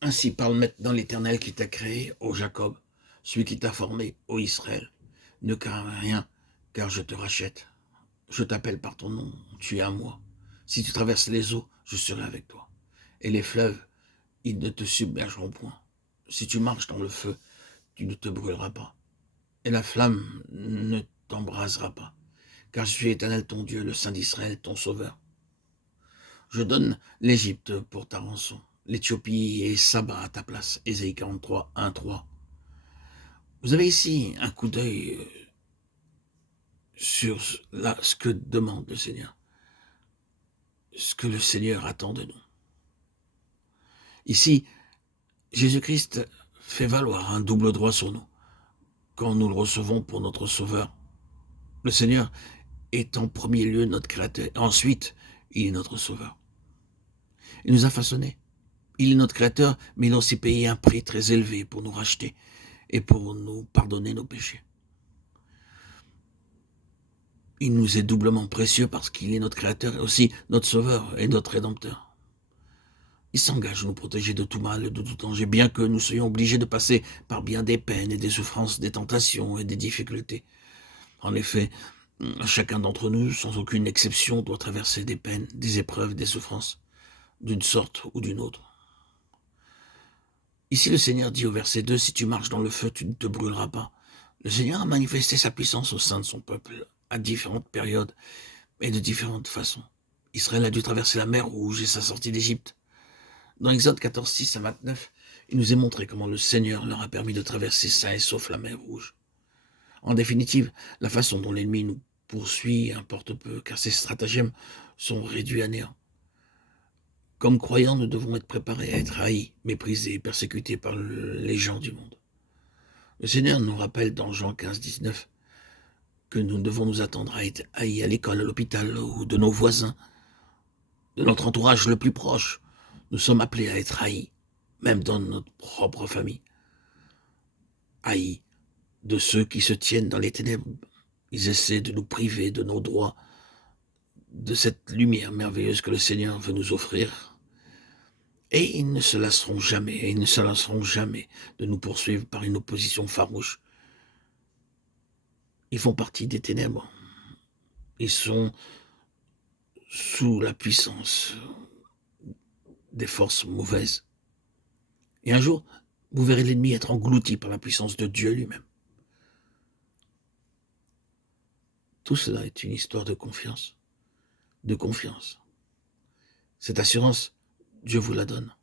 Ainsi parle maintenant l'Éternel qui t'a créé, ô Jacob, celui qui t'a formé, ô Israël. Ne crains rien, car je te rachète. Je t'appelle par ton nom, tu es à moi. Si tu traverses les eaux, je serai avec toi. Et les fleuves, ils ne te submergeront point. Si tu marches dans le feu, tu ne te brûleras pas. Et la flamme ne t'embrasera pas. Car je suis l'Éternel ton Dieu, le Saint d'Israël, ton Sauveur. Je donne l'Égypte pour ta rançon, l'Éthiopie et Saba à ta place. Ésaïe 43, 1, 3. Vous avez ici un coup d'œil sur ce que demande le Seigneur, ce que le Seigneur attend de nous. Ici, Jésus-Christ fait valoir un double droit sur nous quand nous le recevons pour notre Sauveur. Le Seigneur est en premier lieu notre Créateur. Ensuite, il est notre Sauveur. Il nous a façonnés. Il est notre Créateur, mais il a aussi payé un prix très élevé pour nous racheter et pour nous pardonner nos péchés. Il nous est doublement précieux parce qu'il est notre Créateur et aussi notre Sauveur et notre Rédempteur. Il s'engage à nous protéger de tout mal et de tout danger, bien que nous soyons obligés de passer par bien des peines et des souffrances, des tentations et des difficultés. En effet, chacun d'entre nous, sans aucune exception, doit traverser des peines, des épreuves, des souffrances, d'une sorte ou d'une autre. Ici, le Seigneur dit au verset 2, « Si tu marches dans le feu, tu ne te brûleras pas. » Le Seigneur a manifesté sa puissance au sein de son peuple à différentes périodes et de différentes façons. Israël a dû traverser la mer Rouge et sa sortie d'Égypte. Dans Exode 14, 6 à 29, il nous est montré comment le Seigneur leur a permis de traverser sains et sauf la mer Rouge. En définitive, la façon dont l'ennemi nous poursuit importe peu, car ses stratagèmes sont réduits à néant. Comme croyants, nous devons être préparés à être haïs, méprisés, persécutés par les gens du monde. Le Seigneur nous rappelle dans Jean 15, 19 que nous devons nous attendre à être haïs à l'école, à l'hôpital ou de nos voisins, de notre entourage le plus proche. Nous sommes appelés à être haïs, même dans notre propre famille. Haïs de ceux qui se tiennent dans les ténèbres. Ils essaient de nous priver de nos droits, de cette lumière merveilleuse que le Seigneur veut nous offrir. Et ils ne se lasseront jamais, et ils ne se lasseront jamais de nous poursuivre par une opposition farouche. Ils font partie des ténèbres. Ils sont sous la puissance des forces mauvaises. Et un jour, vous verrez l'ennemi être englouti par la puissance de Dieu lui-même. Tout cela est une histoire de confiance. De confiance. Cette assurance, Dieu vous la donne.